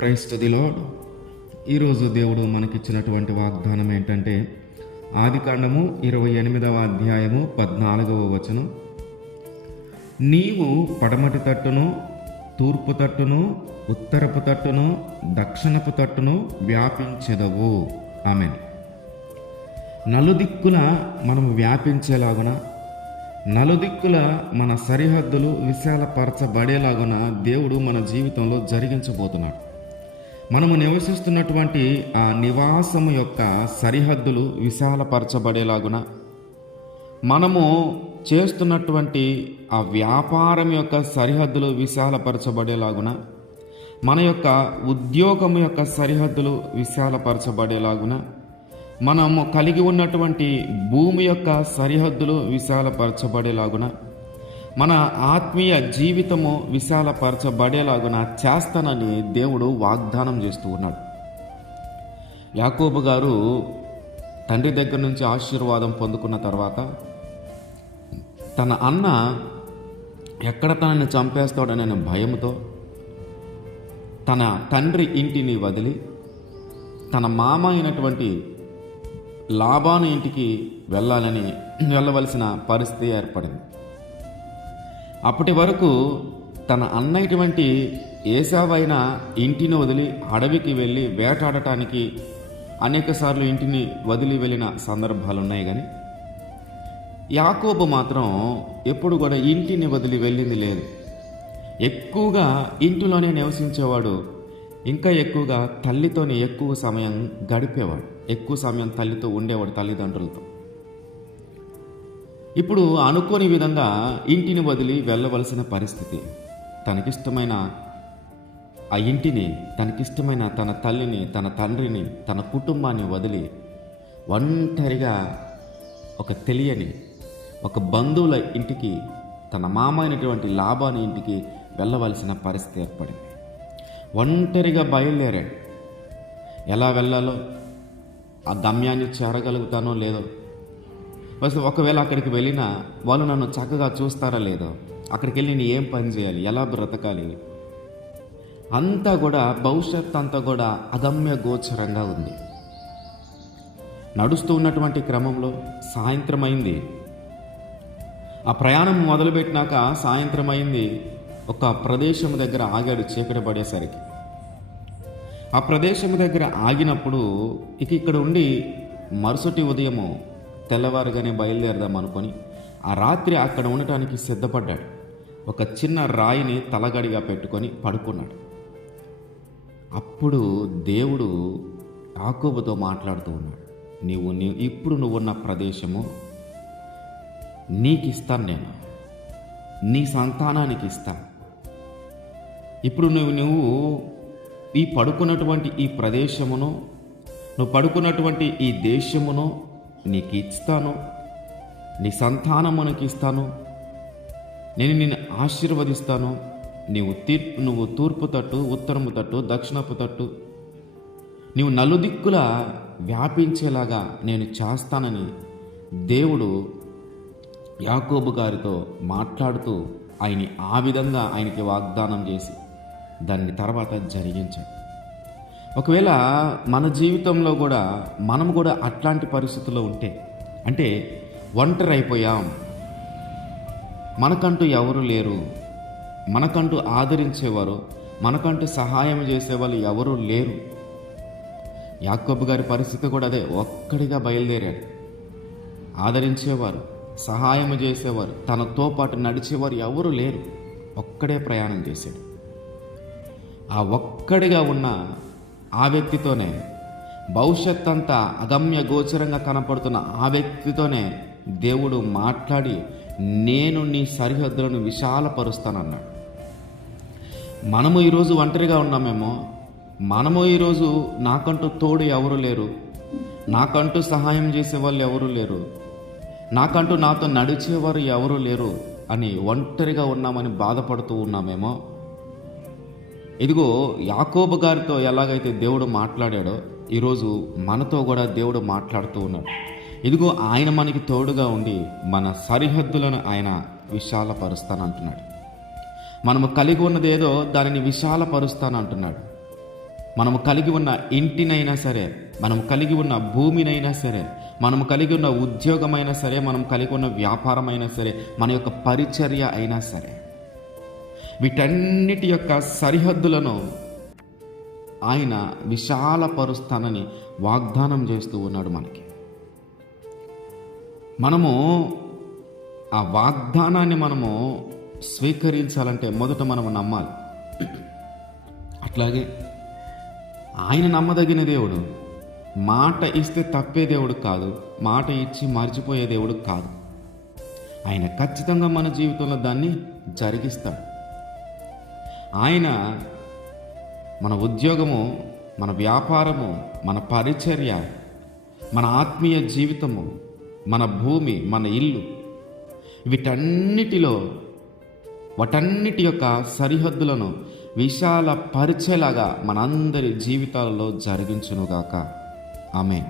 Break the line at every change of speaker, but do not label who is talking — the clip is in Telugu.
క్రైస్తదిలో ఈరోజు దేవుడు మనకిచ్చినటువంటి వాగ్దానం ఏంటంటే ఆదికాండము ఇరవై ఎనిమిదవ అధ్యాయము పద్నాలుగవ వచనం. నీవు పడమటి తట్టును తూర్పు తట్టును ఉత్తరపు తట్టును దక్షిణపు తట్టును వ్యాపించెదవు. ఆమె నలుదిక్కున మనం వ్యాపించేలాగున నలుదిక్కుల మన సరిహద్దులు విశాలపరచబడేలాగున దేవుడు మన జీవితంలో జరిగించబోతున్నాడు. మనము నివసిస్తున్నటువంటి ఆ నివాసము యొక్క సరిహద్దులు విశాలపరచబడేలాగున మనము చేస్తున్నటువంటి ఆ వ్యాపారం యొక్క సరిహద్దులు విశాలపరచబడేలాగున మన యొక్క ఉద్యోగం యొక్క సరిహద్దులు విశాలపరచబడేలాగున మనము కలిగి ఉన్నటువంటి భూమి యొక్క సరిహద్దులు విశాలపరచబడేలాగున మన ఆత్మీయ జీవితము విశాలపరచబడేలాగున చేస్తానని దేవుడు వాగ్దానం చేస్తూ ఉన్నాడు. యాకోబు గారు తండ్రి దగ్గర నుంచి ఆశీర్వాదం పొందుకున్న తర్వాత తన అన్న ఎక్కడ తనని చంపేస్తాడనే భయంతో తన తండ్రి ఇంటిని వదిలి తన మామ అయినటువంటి లాభాను ఇంటికి వెళ్ళాలని వెళ్ళవలసిన పరిస్థితి ఏర్పడింది. అప్పటి వరకు తన అన్నైటువంటి ఏసావైన ఇంటిని వదిలి అడవికి వెళ్ళి వేటాడటానికి అనేకసార్లు ఇంటిని వదిలి వెళ్ళిన సందర్భాలు ఉన్నాయి కానీ యాకోబు మాత్రం ఎప్పుడు కూడా ఇంటిని వదిలి వెళ్ళింది లేదు. ఎక్కువగా ఇంటిలోనే నివసించేవాడు ఇంకా ఎక్కువగా తల్లితోనే ఎక్కువ సమయం గడిపేవాడు ఎక్కువ సమయం తల్లితో ఉండేవాడు తల్లిదండ్రులతో. ఇప్పుడు అనుకోని విధంగా ఇంటిని వదిలి వెళ్ళవలసిన పరిస్థితి. తనకిష్టమైన ఆ ఇంటిని తనకిష్టమైన తన తల్లిని తన తండ్రిని తన కుటుంబాన్ని వదిలి ఒంటరిగా ఒక తెలియని ఒక బంధువుల ఇంటికి తన మామ అయినటువంటి లాభాని ఇంటికి వెళ్ళవలసిన పరిస్థితి ఏర్పడింది. ఒంటరిగా బయలుదేరాడు. ఎలా వెళ్ళాలో ఆ గమ్యాన్ని చేరగలుగుతానో లేదో అసలు ఒకవేళ అక్కడికి వెళ్ళినా వాళ్ళు నన్ను చక్కగా చూస్తారా లేదో? అక్కడికి వెళ్ళి నేను ఏం పని చేయాలి? ఎలా బ్రతకాలి? అంతా కూడా భవిష్యత్ అంతా కూడా అగమ్య గోచరంగా ఉంది. నడుస్తూ ఉన్నటువంటి క్రమంలో సాయంత్రం అయింది. ఆ ప్రయాణం మొదలుపెట్టినాక సాయంత్రం అయింది. ఒక ప్రదేశం దగ్గర ఆగాడు చీకటి పడేసరికి. ఆ ప్రదేశం దగ్గర ఆగినప్పుడు ఇక ఇక్కడ ఉండి మరుసటి ఉదయము తెల్లవారుగానే బయలుదేరదాం అనుకొని ఆ రాత్రి అక్కడ ఉండటానికి సిద్ధపడ్డాడు. ఒక చిన్న రాయిని తలగడిగా పెట్టుకొని పడుకున్నాడు. అప్పుడు దేవుడు యాకోబుతో మాట్లాడుతూ ఉన్నాడు. నీవు నీ ఇప్పుడు నువ్వున్న ప్రదేశము నీకు ఇస్తాను నేను. నీ సంతానానికి ఇస్తాను ఇప్పుడు నువ్వు నువ్వు ఈ పడుకున్నటువంటి ఈ ప్రదేశమును నువ్వు పడుకున్నటువంటి ఈ దేశమును నీకు ఇస్తాను నీ సంతానమునకి ఇస్తాను నేను నిన్ను ఆశీర్వదిస్తాను నీవు తీర్పు నువ్వు తూర్పు తట్టు ఉత్తరము తట్టు దక్షిణపు తట్టు. నీవు నలుదిక్కుల వ్యాపించేలాగా నేను చేస్తానని దేవుడు యాకోబు గారితో మాట్లాడుతూ ఆయన్ని ఆ విధంగా ఆయనకి వాగ్దానం చేసి దాన్ని తర్వాత జరిగించాడు. ఒకవేళ మన జీవితంలో కూడా మనం కూడా అట్లాంటి పరిస్థితుల్లో ఉంటే అంటే ఒంటరి అయిపోయాం మనకంటూ ఎవరు లేరు మనకంటూ ఆదరించేవారు మనకంటూ సహాయం చేసేవాళ్ళు ఎవరూ లేరు. యాకోబు గారి పరిస్థితి కూడా అదే ఒక్కడిగా బయలుదేరాడు. ఆదరించేవారు సహాయం చేసేవారు తనతో పాటు నడిచేవారు ఎవరు లేరు. ఒక్కడే ప్రయాణం చేశాడు. ఆ ఒక్కడిగా ఉన్న ఆ వ్యక్తితోనే. భవిష్యత్ అంతా అగమ్య గోచరంగా కనపడుతున్న ఆ వ్యక్తితోనే దేవుడు మాట్లాడి నేను నీ సరిహద్దులను విశాలపరుస్తానన్నాడు. మనము ఈరోజు ఒంటరిగా ఉన్నామేమో. మనము ఈరోజు నాకంటూ తోడు ఎవరు లేరు. నాకంటూ సహాయం చేసే వాళ్ళు ఎవరు లేరు. నాకంటూ నాతో నడిచేవారు ఎవరు లేరు అని ఒంటరిగా ఉన్నామని బాధపడుతూ ఉన్నామేమో. ఇదిగో యాకోబు గారితో ఎలాగైతే దేవుడు మాట్లాడాడో ఈరోజు మనతో కూడా దేవుడు మాట్లాడుతూ ఉన్నాడు. ఇదిగో ఆయన మనకి తోడుగా ఉండి మన సరిహద్దులను ఆయన విశాలపరుస్తానంటున్నాడు. మనము కలిగి ఉన్నదేదో దానిని విశాలపరుస్తానంటున్నాడు. మనము కలిగి ఉన్న ఇంటినైనా సరే మనం కలిగి ఉన్న భూమినైనా సరే మనం కలిగి ఉన్న ఉద్యోగమైనా సరే మనం కలిగి ఉన్న వ్యాపారమైనా సరే మన యొక్క పరిచర్య అయినా సరే వీటన్నిటి యొక్క సరిహద్దులను ఆయన విశాలపరుస్తానని వాగ్దానం చేస్తూ ఉన్నాడు మనకి. మనము ఆ వాగ్దానాన్ని మనము స్వీకరించాలంటే మొదట మనము నమ్మాలి. అట్లాగే ఆయన నమ్మదగిన దేవుడు మాట ఇస్తే తప్పే దేవుడు కాదు మాట ఇచ్చి మర్చిపోయే దేవుడు కాదు. ఆయన ఖచ్చితంగా మన జీవితంలో దాన్ని జరిగిస్తాడు. ఆయన మన ఉద్యోగము మన వ్యాపారము మన పరిచర్య మన ఆత్మీయ జీవితము మన భూమి మన ఇల్లు వీటన్నిటిలో వాటన్నిటి యొక్క సరిహద్దులను విశాల పరిచేలాగా మనందరి జీవితాలలో జరిగించునుగాక. ఆమె